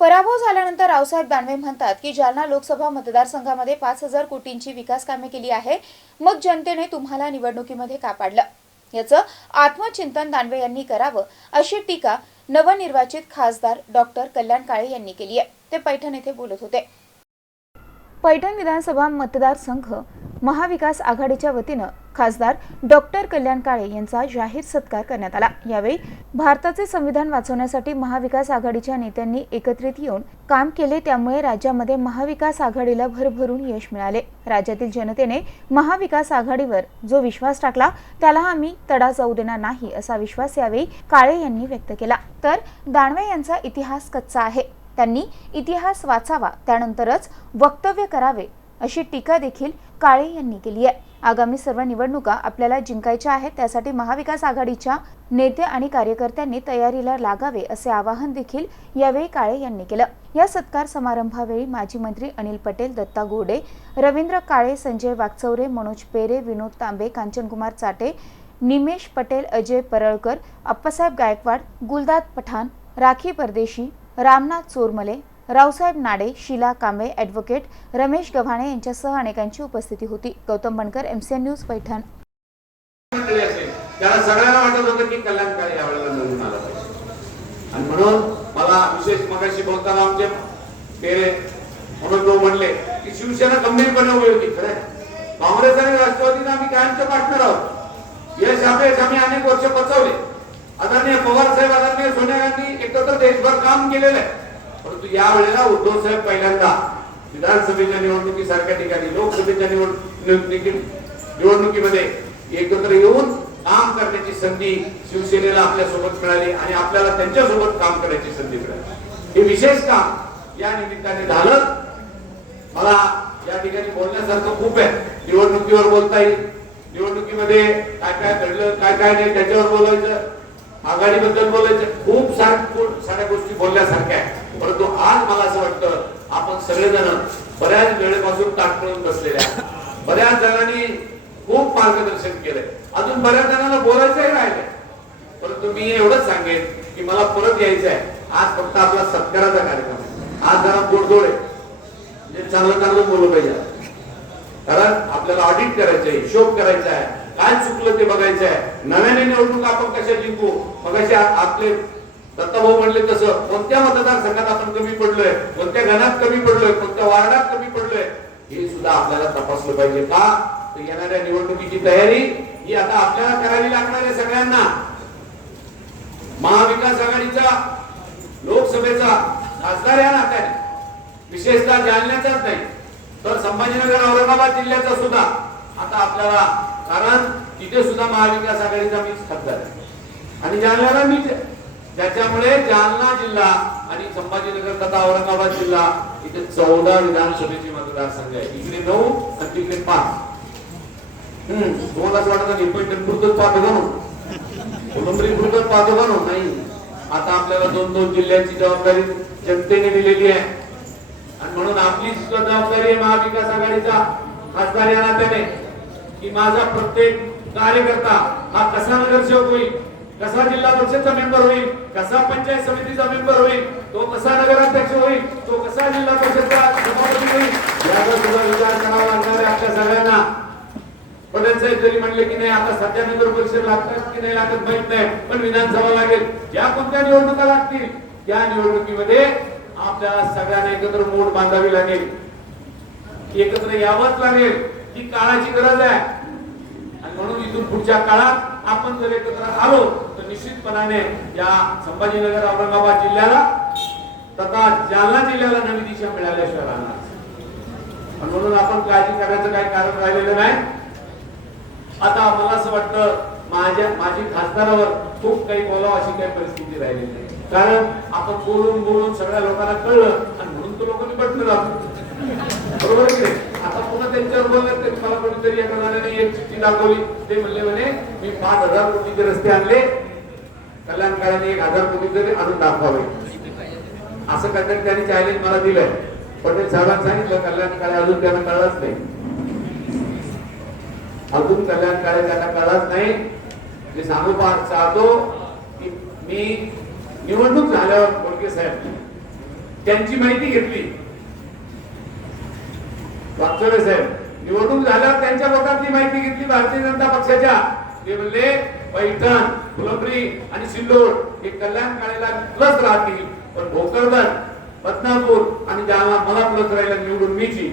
पराभव झाल्यानंतर रावसाहेब दानवे म्हणतात की जालना लोकसभा मतदारसंघामध्ये पाच हजार कोटींची विकास कामे केली आहे. मग जनतेने तुम्हाला निवडणुकीमध्ये का पाडलं? याचं आत्मचिंतन दानवे यांनी करावं अशी टीका नवनिर्वाचित खासदार डॉक्टर कल्याण काळे यांनी केली आहे. ते पैठण येथे बोलत होते. पैठण विधानसभा मतदारसंघ महाविकास आघाडीच्या वतीनं खासदार डॉक्टर कल्याण काळे यांचा जाहीर सत्कार करण्यात आला. यावेळी भारताचे संविधान वाचवण्यासाठी महाविकास आघाडीच्या नेत्यांनी एकत्रित येऊन काम केले त्यामुळे राज्यामध्ये महाविकास आघाडीला भरभरून यश मिळाले. राज्यातील जनतेने महाविकास आघाडीवर जो विश्वास टाकला त्याला आम्ही तडा जाऊ देणार नाही असा विश्वास यावेळी काळे यांनी व्यक्त केला. तर दानवे यांचा इतिहास कच्चा आहे. त्यांनी इतिहास वाचावा त्यानंतरच वक्तव्य करावे अशी टीका देखील काळे यांनी केली आहे. आगामी सर्व निवडणुका आपल्याला जिंकायच्या आहेत त्यासाठी महाविकास आघाडीच्या नेते आणि कार्यकर्त्यांनी तयारीला लागावे असे आवाहन देखील यावेळी काळे यांनी केलं. या सत्कार समारंभावेळी माजी मंत्री अनिल पटेल दत्ता गोडे रवींद्र काळे संजय वागचौरे मनोज पेरे विनोद तांबे कांचनकुमार चाटे निमेश पटेल अजय परळकर अप्पासाहेब गायकवाड गुलदाद पठाण राखी परदेशी रामनाथ चोरमले रावसाहेब नाडे शीला कांबे ॲडव्होकेट रमेश गव्हाणे यांच्यासह अनेकांची उपस्थिती होती. Gautam Bankar MCN news Paithan. त्याला सगळ्यांना वाटत होतं की कल्याणकारी यावेळेला नवीन आला आणि म्हणून मला विशेष मगाशी बोलताना आमचे पेरे म्हणून तो म्हणले की शिवसेना गंभीरपणे उभी होती खरं काँग्रेस आणि राष्ट्रवादीने आम्ही कायमचे पार्टनर आहोत. यश अपयश आम्ही अनेक वर्ष पचवले. आदरणीय पवार साहेब आदरणीय सोनिया गांधी एकत्र देशभर काम केलेलं आहे. परंतु यावेळेला उद्धव साहेब पहिल्यांदा विधानसभेच्या निवडणुकीसारख्या ठिकाणी लोकसभेच्या निवडणुकी निवडणुकीमध्ये एकत्र येऊन काम करण्याची संधी शिवसेनेला आपल्यासोबत मिळाली आणि आपल्याला त्यांच्यासोबत काम करण्याची संधी मिळाली. हे विशेष काम या निमित्ताने झालं. मला या ठिकाणी बोलण्यासारखं खूप आहे. निवडणुकीवर बोलता येईल. निवडणुकीमध्ये काय काय घडलं काय काय नाही त्याच्यावर बोलायचं. आघाडीबद्दल बोलायचं. खूप सार खूप साऱ्या गोष्टी बोलण्यासारख्या आहेत. परंतु आज मला असं वाटतं आपण सगळेजण बऱ्याच वेळेपासून ताटकळून बसलेले बऱ्याच जणांनी खूप मार्गदर्शन केलंय. अजून बऱ्याच जणांना बोलायचंही राहिलंय. परंतु मी एवढंच सांगेन की मला परत यायचं आहे आज फक्त आपला सत्काराचा कार्यक्रम आहे. आज जरा गोडधोड आहे. म्हणजे चांगलं चांगलं बोललं पाहिजे. कारण आपल्याला ऑडिट करायचंय हिशोब करायचा आहे काय चुकलं ते बघायचं आहे नव्याने निवडणूक आपण कशा जिंकू? मग आपले दत्ताभाऊ म्हणले तसं. कोणत्या मतदारसंघात आपण कमी पडलोय? कोणत्या घरात कमी पडलोय? कोणत्या वार्डात कमी पडलोय? हे सुद्धा आपल्याला तपासलं पाहिजे का? तर येणाऱ्या निवडणुकीची तयारी ही आता आपल्याला करावी लागणार आहे सगळ्यांना. महाविकास आघाडीचा लोकसभेचा खासदार या नात्याने. विशेषतः जालन्याचाच नाही तर संभाजीनगर औरंगाबाद जिल्ह्याचा सुद्धा. आता आपल्याला कारण तिथे सुद्धा महाविकास आघाडीचा मीच खासदार आहे. आणि जालन्याला मीच आहे. त्याच्यामुळे जालना जिल्हा आणि संभाजीनगर तथा औरंगाबाद जिल्हा इथे चौदा विधानसभेचे मतदारसंघ आहे इकडे नऊ आणि तिकडे पाच. हम्म. तुम्हाला असं वाटत नाही पैठण पुरतच पाहतो का म्हणून? पुरतच पाहतो का नाही. आता आपल्याला दोन दोन जिल्ह्यांची जबाबदारी जनतेने दिलेली आहे. आणि म्हणून आपली सुद्धा जबाबदारी आहे महाविकास आघाडीचा खासदार या नात्याने की माझा प्रत्येक कार्यकर्ता हा कसा नगरसेवक होईल? कसा जिल्हा परिषदचा मेंबर होईल कसा पंचायत समितीचा मेंबर होईल तो कसा नगराध्यक्ष होईल तो कसा जिल्हा परिषदचा सभापती होईल याचा सुद्धा विचार करावा लागणार आहे आपल्या सगळ्यांना. पटेल साहेब जरी म्हणले की नाही आता सध्या नगर परिषद लागतात की नाही लागत माहीत नाही पण विधानसभा लागेल. ज्या कोणत्या निवडणुका लागतील? त्या निवडणुकीमध्ये आपल्याला सगळ्यांना एकत्र मोठ बांधावी लागेल. एकत्र यावंच लागेल. ही काळाची गरज आहे. आणि म्हणून इथून पुढच्या काळात आपण जर एकत्र आलो तर निश्चितपणाने या संभाजीनगर औरंगाबाद जिल्ह्याला तथा जालना जिल्ह्याला नवी दिशा मिळाल्याशिवाय राहणार आणि म्हणून आपण काळजी करायचं काही कारण राहिलेलं नाही. आता मला असं वाटतं माझ्या माझी खासदारावर खूप काही बोलावं अशी काही परिस्थिती राहिलेली नाही. कारण आपण बोलून बोलून सगळ्या लोकांना कळलं आणि म्हणून तो लोकांनी पटलं जातो बरोबर की नाही? आता पुन्हा त्यांच्यावर बोललं त्यांनी मला कोणीतरी एका जणाने एक चिठ्ठी दाखवली. ते म्हणले म्हणे मी पाच हजार कोटीचे रस्ते आणले. कल्याणकाराने एक हजार कोटीचे तरी आणून दाखवावे. असं काहीतरी त्यांनी चॅलेंज मला दिलंय. पटेल साहेबांनी सांगितलं कल्याणकाळे अजून त्यांना कळलाच नाही. अजून कल्याणकाळे त्यांना कळलाच नाही. मी सांगू चाहतो की मी निवडणूक झाल्यावर कोडके साहेब त्यांची माहिती घेतली. वागचोरे साहेब निवडणूक झाल्यावर त्यांच्या लोकांची माहिती घेतली भारतीय जनता पक्षाच्या. ते म्हणले पैठण फुलंब्री आणि सिल्लोड हे कल्याण काळेला प्लस राहतील. पण भोकरदन बदनापूर आणि जालना मला प्लस राहिला निवडून मीची